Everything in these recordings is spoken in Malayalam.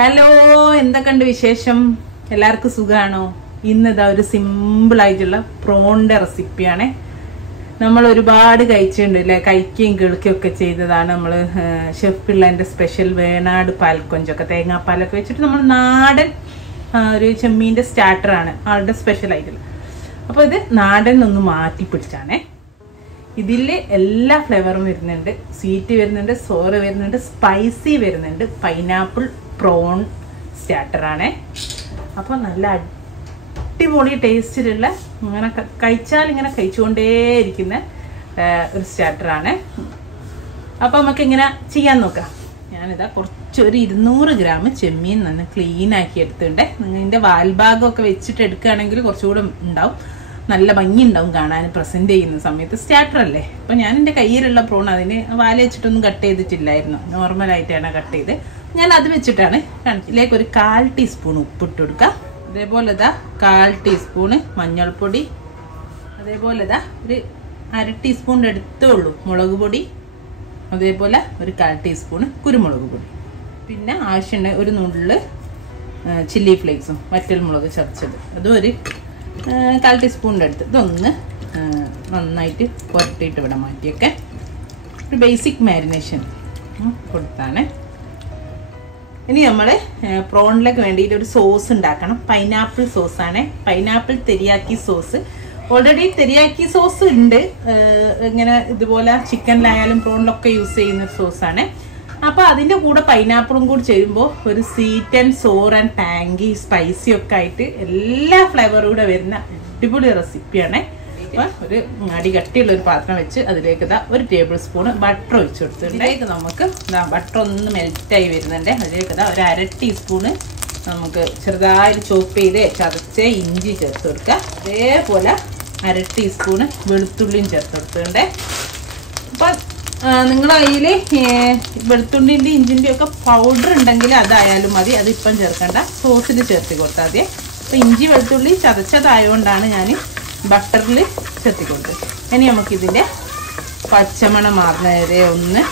ഹലോ, എന്തൊക്കെയുണ്ട് വിശേഷം? എല്ലാവർക്കും സുഖമാണോ? ഇന്നിതാ ഒരു സിമ്പിൾ ആയിട്ടുള്ള പ്രോണിന്റെ റെസിപ്പിയാണ്. നമ്മൾ ഒരുപാട് കഴിച്ചിട്ടുണ്ട് അല്ലേ, കഴിക്കുകയും കിളിക്കുകയും ഒക്കെ ചെയ്തതാണ്. നമ്മൾ ഷെഫ് പിള്ളേൻ്റെ സ്പെഷ്യൽ വേണാട് പാൽക്കൊഞ്ചൊക്കെ തേങ്ങാപ്പാലൊക്കെ വെച്ചിട്ട് നമ്മൾ നാടൻ ഒരു ചെമ്മീൻ്റെ സ്റ്റാർട്ടറാണ് ആളുടെ സ്പെഷ്യൽ ആയിട്ടുള്ള. അപ്പോൾ ഇത് നാടൻ ഒന്ന് മാറ്റി പിടിച്ചാണേ. ഇതിൽ എല്ലാ ഫ്ലേവറും വരുന്നുണ്ട്. സ്വീറ്റ് വരുന്നുണ്ട്, സോറ് വരുന്നുണ്ട്, സ്പൈസി വരുന്നുണ്ട്. പൈനാപ്പിൾ പ്രോൺ സ്റ്റാർട്ടറാണ്. അപ്പോൾ നല്ല അടിപൊളി ടേസ്റ്റിലുള്ള ഇങ്ങനെ കഴിച്ചാൽ ഇങ്ങനെ കഴിച്ചുകൊണ്ടേയിരിക്കുന്ന ഒരു സ്റ്റാർട്ടറാണ്. അപ്പോൾ നമുക്ക് ഇങ്ങനെ ചെയ്യാൻ നോക്കാം. ഞാനിതാ ഒരു 200 ഗ്രാം ചെമ്മീൻ നല്ല ക്ലീൻ ആക്കി എടുത്തിട്ടുണ്ട്. നിങ്ങളുടെ വാൽഭാഗമൊക്കെ വെച്ചിട്ട് എടുക്കുകയാണെങ്കിൽ കുറച്ചുകൂടെ ഉണ്ടാവും, നല്ല ഭംഗി ഉണ്ടാവും കാണാൻ പ്രസൻറ്റ് ചെയ്യുന്ന സമയത്ത്. സ്റ്റാർട്ടർ അല്ലേ, അപ്പോൾ ഞാൻ എൻ്റെ കയ്യിലുള്ള പ്രോൺ അതിന് വാല വെച്ചിട്ടൊന്നും കട്ട് ചെയ്തിട്ടില്ലായിരുന്നു, നോർമലായിട്ടാണ് കട്ട് ചെയ്ത്. ഞാൻ അത് വെച്ചിട്ടാണ് ഇതിലേക്ക് ഒരു 1/4 ടീസ്പൂൺ ഉപ്പിട്ട് കൊടുക്കുക. അതേപോലെ ഇതാ 1/4 ടീസ്പൂണ് മഞ്ഞൾപ്പൊടി, അതേപോലെ ഇതാ ഒരു 1/2 ടീസ്പൂണിൻ്റെ അടുത്തേ ഉള്ളൂ മുളക് പൊടി, അതേപോലെ ഒരു 1/4 ടീസ്പൂണ് കുരുമുളക് പൊടി, പിന്നെ ആവശ്യമുണ്ട് ഒരു നുള്ള് ചില്ലി ഫ്ലേക്സും വറ്റൽ മുളക് ചതച്ചത്, അതും ഒരു 1/4 ടീസ്പൂണിൻ്റെ അടുത്ത്. ഇതൊന്ന് നന്നായിട്ട് പുരട്ടിയിട്ട് ഇവിടെ മാറ്റിയൊക്കെ ഒരു ബേസിക് മാരിനേഷൻ കൊടുത്താണ്. ഇനി നമ്മൾ പ്രോണിലേക്ക് വേണ്ടിയിട്ട് ഒരു സോസ് ഉണ്ടാക്കണം. പൈനാപ്പിൾ സോസാണ്, pineapple teriyaki sauce. Already teriyaki sauce ഉണ്ട്, ഇങ്ങനെ ഇതുപോലെ ചിക്കനിലായാലും പ്രോണിലൊക്കെ യൂസ് ചെയ്യുന്ന സോസാണ്. അപ്പോൾ അതിൻ്റെ കൂടെ പൈനാപ്പിളും കൂടി ചെയ്യുമ്പോൾ ഒരു sweet and sour and tangy spicy ഒക്കെ ആയിട്ട് എല്ലാ ഫ്ലേവറും കൂടെ വരുന്ന അടിപൊളി റെസിപ്പിയാണ്. അപ്പം ഒരു അടികട്ടിയുള്ള ഒരു പാത്രം വെച്ച് അതിലേക്ക് ഇതാ 1 ടേബിൾ സ്പൂൺ ബട്ടർ ഒഴിച്ചു കൊടുത്തിട്ടുണ്ട്. ഇതിലേക്ക് നമുക്ക് ബട്ടർ ഒന്ന് മെൽറ്റായി വരുന്നുണ്ട്. അതിലേക്ക് ഇതാ ഒരു 1/2 ടീസ്പൂണ് നമുക്ക് ചെറുതായിട്ട് ചോപ്പ് ചെയ്ത് ചതച്ച ഇഞ്ചി ചേർത്ത് കൊടുക്കുക. അതേപോലെ 1/2 ടീസ്പൂണ് വെളുത്തുള്ളിയും ചേർത്ത് കൊടുത്തിട്ടുണ്ട്. അപ്പം നിങ്ങളുടെ കയ്യിൽ വെളുത്തുള്ളിൻ്റെ ഇഞ്ചിൻ്റെ ഒക്കെ പൗഡർ ഉണ്ടെങ്കിൽ അതായാലും മതി, അതിപ്പം ചേർക്കണ്ട, സോസിൽ ചേർത്ത് കൊടുത്താൽ മതി. അപ്പോൾ ഇഞ്ചി വെളുത്തുള്ളി ചതച്ചതായതുകൊണ്ടാണ് ഞാൻ ബട്ടറിൽ ചേർത്തി കൊടുത്തത്. ഇനി നമുക്കിതിൻ്റെ പച്ചമണം മാറുന്നവരെ ഒന്ന്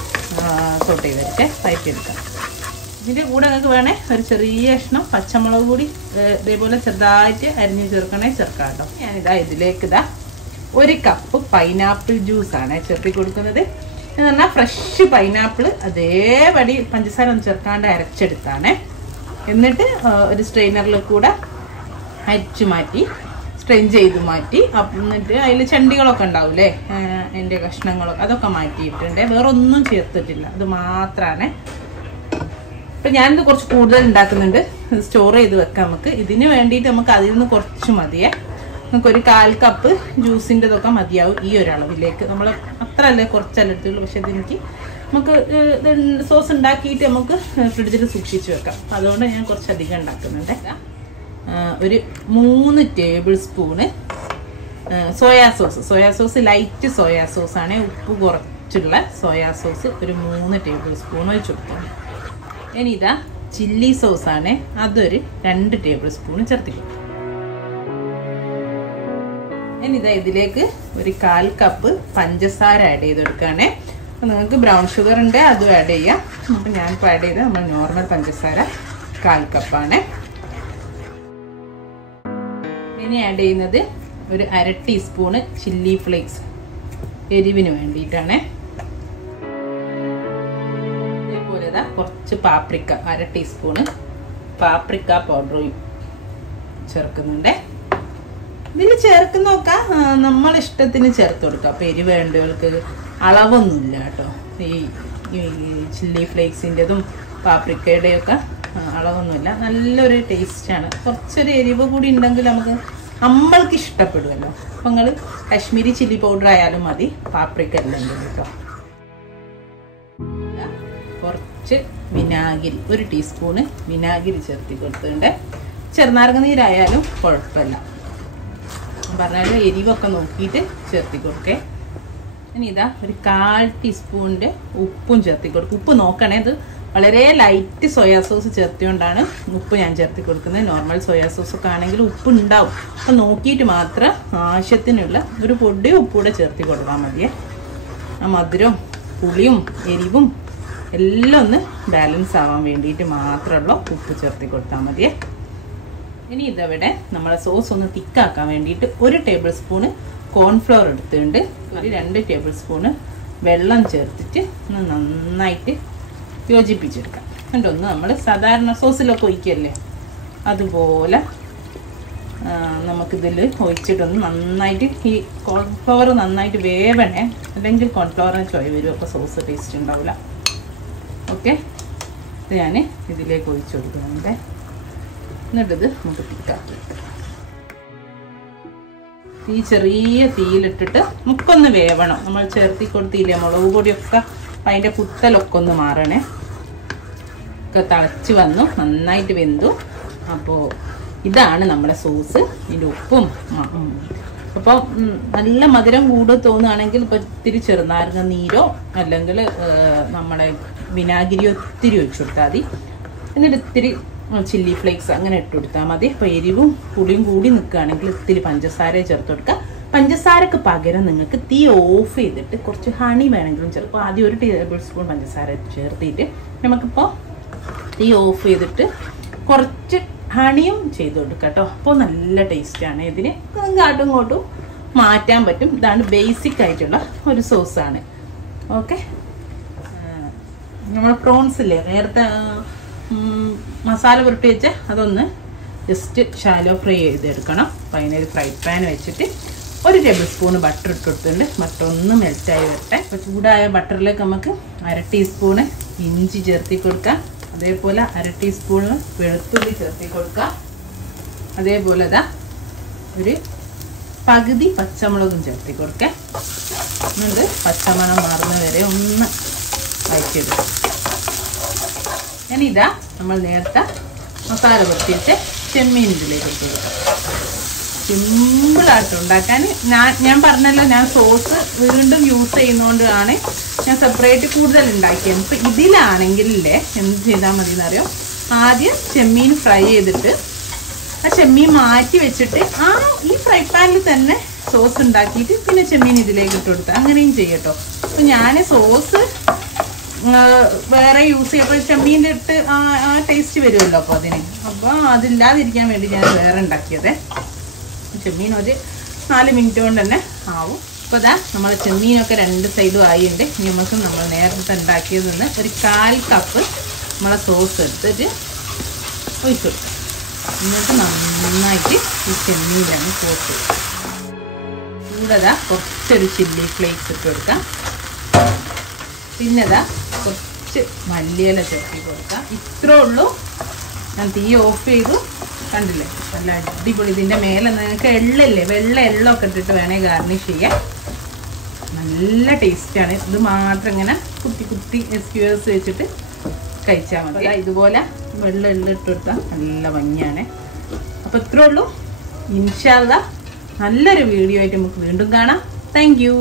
സോട്ട് ചെയ്തിട്ട് വഴറ്റിയെടുക്കാം. ഇതിൻ്റെ കൂടെ നിങ്ങൾക്ക് വേണേ ഒരു ചെറിയ കഷ്ണം പച്ചമുളക് കൂടി ഇതേപോലെ ചെറുതായിട്ട് അരിഞ്ഞ് ചേർക്കാം കേട്ടോ. ഞാനിതാ ഇതിലേക്ക് 1 കപ്പ് പൈനാപ്പിൾ ജ്യൂസാണ് ചേർത്തി കൊടുക്കുന്നത്. എന്ന് പറഞ്ഞാൽ ഫ്രഷ് പൈനാപ്പിൾ അതേപടി പഞ്ചസാര ഒന്നും ചേർക്കാണ്ട് അരച്ചെടുത്താണ്. എന്നിട്ട് ഒരു സ്ട്രെയിനറിൽ കൂടെ അരിച്ചു മാറ്റി സ്ട്രെയിൻ ചെയ്ത് മാറ്റി, എന്നിട്ട് അതിൽ ചണ്ടികളൊക്കെ ഉണ്ടാവില്ലേ, അതിൻ്റെ കഷ്ണങ്ങളൊക്കെ അതൊക്കെ മാറ്റിയിട്ടുണ്ട്. വേറെ ഒന്നും ചേർത്തിട്ടില്ല, അത് മാത്രമാണ്. ഇപ്പം ഞാനിത് കുറച്ച് കൂടുതൽ ഉണ്ടാക്കുന്നുണ്ട്, സ്റ്റോർ ചെയ്ത് വെക്കാം നമുക്ക്. ഇതിന് വേണ്ടിയിട്ട് നമുക്ക് അതിൽ നിന്ന് കുറച്ച് മതിയേ. നമുക്കൊരു 1/4 കപ്പ് ജ്യൂസിൻ്റെതൊക്കെ മതിയാവും ഈ ഒരളവിലേക്ക്. നമ്മൾ അത്ര അല്ലേ, കുറച്ചല്ല എടുത്തുള്ളൂ. പക്ഷെ ഇതെനിക്ക് നമുക്ക് സോസ് ഉണ്ടാക്കിയിട്ട് നമുക്ക് ഫ്രിഡ്ജിൽ സൂക്ഷിച്ച് വെക്കാം. അതുകൊണ്ട് ഞാൻ കുറച്ചധികം ഉണ്ടാക്കുന്നുണ്ട്. ഒരു 3 tablespoon soya sauce light soya സോസാണ്, ഉപ്പ് കുറച്ചുള്ള സോയാ സോസ് ഒരു 3 ടേബിൾ സ്പൂൺ ഒഴിച്ചു കൊടുക്കണം. ഇനി ഇതാ ചില്ലി സോസാണ്, അതൊരു 2 ടേബിൾ സ്പൂൺ ചേർത്തിക്കും. ഇനി ഇതാ ഇതിലേക്ക് ഒരു 1/4 കപ്പ് പഞ്ചസാര ആഡ് ചെയ്ത് കൊടുക്കുകയാണേ. അപ്പം നിങ്ങൾക്ക് ബ്രൗൺ ഷുഗർ ഉണ്ട്, അതും ആഡ് ചെയ്യാം. അപ്പം ഞാനിപ്പോൾ ആഡ് ചെയ്ത് നമ്മൾ നോർമൽ പഞ്ചസാര 1/4 കപ്പാണ്. ഇനി ആഡ് ചെയ്യുന്നത് ഒരു 1/2 ടീസ്പൂണ് ചില്ലി ഫ്ലേക്സ്, എരിവിന് വേണ്ടിയിട്ടാണ്. അതേപോലെ കുറച്ച് പാപ്രിക്ക, 1/2 ടീസ്പൂണ് പാപ്രിക്ക പൗഡറും ചേർക്കുന്നുണ്ട്. ഇതിൽ ചേർക്കുന്നൊക്കെ നമ്മളിഷ്ടത്തിന് ചേർത്ത് കൊടുക്കുക. അപ്പോൾ എരിവ് വേണ്ടവർക്ക് അളവൊന്നുമില്ല കേട്ടോ. ഈ ചില്ലി ഫ്ലേക്സിൻ്റെതും പാപ്രിക്കയുടെയും ഒക്കെ അളവൊന്നുമില്ല, നല്ലൊരു ടേസ്റ്റാണ്. കുറച്ചൊരു എരിവ് കൂടി ഉണ്ടെങ്കിൽ നമ്മൾക്ക് ഇഷ്ടപ്പെടുമല്ലോ. അപ്പം നിങ്ങൾ കാശ്മീരി ചില്ലി പൗഡർ ആയാലും മതി, പാപ്രിക്ക അല്ലെങ്കിൽ കേട്ടോ. കുറച്ച് വിനാഗിരി, 1 ടീസ്പൂണ് വിനാഗിരി ചേർത്തി കൊടുത്തിട്ടുണ്ട്. ചെറുനാരങ്ങ നീരായാലും കുഴപ്പമില്ല, പറഞ്ഞാൽ എരിവൊക്കെ നോക്കിയിട്ട് ചേർത്തി കൊടുക്കേ. ഇനി ഇതാ ഒരു 1/4 ടീസ്പൂണിൻ്റെ ഉപ്പും ചേർത്തി കൊടുക്കും. ഉപ്പ് നോക്കണേ, ഇത് വളരെ ലൈറ്റ് സോയാ സോസ് ചേർത്തിക്കൊണ്ടാണ് ഉപ്പ് ഞാൻ ചേർത്തി കൊടുക്കുന്നത്. നോർമൽ സോയാ സോസൊക്കെ ആണെങ്കിൽ ഉപ്പ് ഉണ്ടാവും, അപ്പം നോക്കിയിട്ട് മാത്രം ആവശ്യത്തിനുള്ള ഒരു പൊടിയും ഉപ്പൂടെ ചേർത്തി കൊടുക്കാൻ മതിയേ. ആ മധുരവും പുളിയും എരിവും എല്ലാം ഒന്ന് ബാലൻസ് ആവാൻ വേണ്ടിയിട്ട് മാത്രമുള്ള ഉപ്പ് ചേർത്തി കൊടുത്താൽ മതിയേ. ഇനി ഇതവിടെ നമ്മളെ സോസ് ഒന്ന് തിക്കാക്കാൻ വേണ്ടിയിട്ട് 1 ടേബിൾ സ്പൂണ് കോൺഫ്ലവർ എടുത്തിട്ടുണ്ട്. ഒരു 2 ടേബിൾ സ്പൂണ് വെള്ളം ചേർത്തിട്ട് ഒന്ന് നന്നായിട്ട് യോജിപ്പിച്ചെടുക്കാം. എന്നിട്ട് ഒന്ന് നമ്മൾ സാധാരണ സോസിലൊക്കെ ഒഴിക്കല്ലേ അതുപോലെ നമുക്കിതിൽ ഒഴിച്ചിട്ടൊന്ന് നന്നായിട്ട് ഈ കോൺഫ്ലവർ നന്നായിട്ട് വേവണേ, അല്ലെങ്കിൽ കോൺഫ്ലവറിന് ചൊയ വരും, അപ്പോൾ സോസ് ടേസ്റ്റ് ഉണ്ടാവില്ല. ഓക്കെ, ഇത് ഞാൻ ഇതിലേക്ക് ഒഴിച്ചു കൊടുക്കുന്നുണ്ട്. എന്നിട്ടിത് നമുക്ക് തിക്കാക്കി ഈ ചെറിയ തീയിലിട്ടിട്ട് മുക്കൊന്ന് വേവണം. നമ്മൾ ചേർത്തി കൊടുത്തില്ലേ മുളക് പൊടിയൊക്കെ, അപ്പം അതിൻ്റെ കുത്തലൊക്കെ ഒന്ന് മാറണേ. ഒക്കെ തിളച്ച് വന്നു, നന്നായിട്ട് വെന്തു. അപ്പോൾ ഇതാണ് നമ്മുടെ സോസ്. ഇതിൻ്റെ ഉപ്പും അപ്പം നല്ല മധുരം കൂടുതൽ തോന്നുകയാണെങ്കിൽ ഇപ്പോൾ ഇത്തിരി ചെറുനാരങ്ങ നീരോ അല്ലെങ്കിൽ നമ്മുടെ വിനാഗിരിയോ ഇത്തിരി ഒഴിച്ചു കൊടുത്താൽ മതി. എന്നിട്ട് ഇത്തിരി ചില്ലി ഫ്ലേക്സ് അങ്ങനെ ഇട്ട് കൊടുത്താൽ മതി. അപ്പോൾ എരിവും പുളിയും കൂടി നിൽക്കുകയാണെങ്കിൽ ഇത്തിരി പഞ്ചസാര ചേർത്ത് കൊടുക്കുക. പഞ്ചസാരക്ക് പകരം നിങ്ങൾക്ക് തീ ഓഫ് ചെയ്തിട്ട് കുറച്ച് ഹണി വേണമെങ്കിലും ചേർക്കും. ആദ്യം 1 ടേബിൾ സ്പൂൺ പഞ്ചസാര ചേർത്തിട്ട് നമുക്കിപ്പോൾ തീ ഓഫ് ചെയ്തിട്ട് കുറച്ച് ഹണിയും ചെയ്ത് കൊടുക്കുക കേട്ടോ. അപ്പോൾ നല്ല ടേസ്റ്റാണ്. ഇതിന് അങ്ങോട്ടും ഇങ്ങോട്ടും മാറ്റാൻ പറ്റും. ഇതാണ് ബേസിക് ആയിട്ടുള്ള ഒരു സോസാണ്. ഓക്കെ, നമ്മൾ പ്രോൺസ് ഇല്ലേ നേരത്തെ മസാല പുരട്ടി വെച്ച് അതൊന്ന് ജസ്റ്റ് ഷാലോ ഫ്രൈ ചെയ്തെടുക്കണം. അപ്പോൾ അതിനൊരു ഫ്രൈ പാൻ വെച്ചിട്ട് 1 ടേബിൾ സ്പൂൺ ബട്ടർ ഇട്ട് കൊടുത്തിട്ടുണ്ട്. ബട്ടർ ഒന്ന് മെൽറ്റായി വരട്ടെ. അപ്പോൾ ചൂടായ ബട്ടറിലേക്ക് നമുക്ക് 1/2 ടീസ്പൂണ് ഇഞ്ചി ചേർത്തി കൊടുക്കാം. അതേപോലെ 1/2 ടീസ്പൂണ് വെളുത്തുള്ളി ചേർത്തി കൊടുക്കാം. അതേപോലെ ഇതാ ഒരു പകുതി പച്ചമുളകും ചേർത്തി കൊടുക്കാം. എന്നിട്ട് പച്ചമണം മാറുന്ന വരെ ഒന്ന് വഴറ്റിയെടുക്കാം. ഇതാ നമ്മൾ നേരത്തെ മസാല പുരട്ടിയിട്ട് ചെമ്മീൻ ഇതിലേക്ക് ഇട്ട് കൊടുക്കാം. സിമ്പിളായിട്ട് ഉണ്ടാക്കാൻ. ഞാൻ പറഞ്ഞല്ലോ, ഞാൻ സോസ് വീണ്ടും യൂസ് ചെയ്യുന്നതുകൊണ്ടാണ് ഞാൻ സെപ്പറേറ്റ് കൂടുതൽ ഉണ്ടാക്കിയത്. ഇപ്പം ഇതിലാണെങ്കിലേ എന്ത് ചെയ്താൽ മതി എന്നറിയോ, ആദ്യം ചെമ്മീൻ ഫ്രൈ ചെയ്തിട്ട് ആ ചെമ്മീൻ മാറ്റി വെച്ചിട്ട് ഈ ഫ്രൈ പാനിൽ തന്നെ സോസ് ഉണ്ടാക്കിയിട്ട് പിന്നെ ചെമ്മീൻ ഇതിലേക്ക് ഇട്ട് കൊടുത്താൽ അങ്ങനെയും ചെയ്യട്ടോ. അപ്പം ഞാൻ സോസ് വേറെ യൂസ് ചെയ്യുമ്പോൾ ചെമ്മീൻ്റെ ഇട്ട് ആ ടേസ്റ്റ് വരുമല്ലോ. അപ്പോൾ അപ്പോൾ അതില്ലാതിരിക്കാൻ വേണ്ടി ഞാൻ വേറെ ഉണ്ടാക്കിയത്. ചെമ്മീൻ ഒരു 4 മിനിറ്റ് കൊണ്ട് തന്നെ ആവും. അപ്പോൾ ഇതാ നമ്മളെ ചെമ്മീനൊക്കെ 2 സൈഡും ആയിട്ടുണ്ട്. ഇനി നമുക്ക് നമ്മൾ നേരത്തെ ഉണ്ടാക്കിയത് നിന്ന് ഒരു 1/4 കപ്പ് നമ്മളെ സോസ് എടുത്തിട്ട് ഒഴിച്ചു കൊടുക്കാം. എന്നിട്ട് നന്നായിട്ട് ഈ ചെമ്മീനാണ് സോസ്. കൂടെ കുറച്ചൊരു ചില്ലി ഫ്ലേക്സ് ഇട്ട് കൊടുക്കാം. പിന്നെ കുറച്ച് മല്ലിയില ചേർത്തി കൊടുക്കാം. ഇത്രേ ഉള്ളൂ. ഞാൻ തീ ഓഫ് ചെയ്തു. കണ്ടില്ലേ, നല്ല അടിപൊളി. ഇതിൻ്റെ മേലെ നിങ്ങൾക്ക് എള്ളില്ലേ, വെള്ള എള്ളൊക്കെ ഇട്ടിട്ട് വേണേൽ ഗാർണിഷ് ചെയ്യാം. നല്ല ടേസ്റ്റാണ്. ഇത് മാത്രം ഇങ്ങനെ കുത്തി സ്ക്യൂവേഴ്സ് വെച്ചിട്ട് കഴിച്ചാൽ മതി. ഇതുപോലെ വെള്ള എള്ളിട്ട് കൊടുത്താൽ നല്ല ഭംഗിയാണ്. അപ്പോൾ ഇത്രേ ഉള്ളൂ. ഇൻഷാ അല്ലാഹ് നല്ലൊരു വീഡിയോ ആയിട്ട് നമുക്ക് വീണ്ടും കാണാം. Thank you.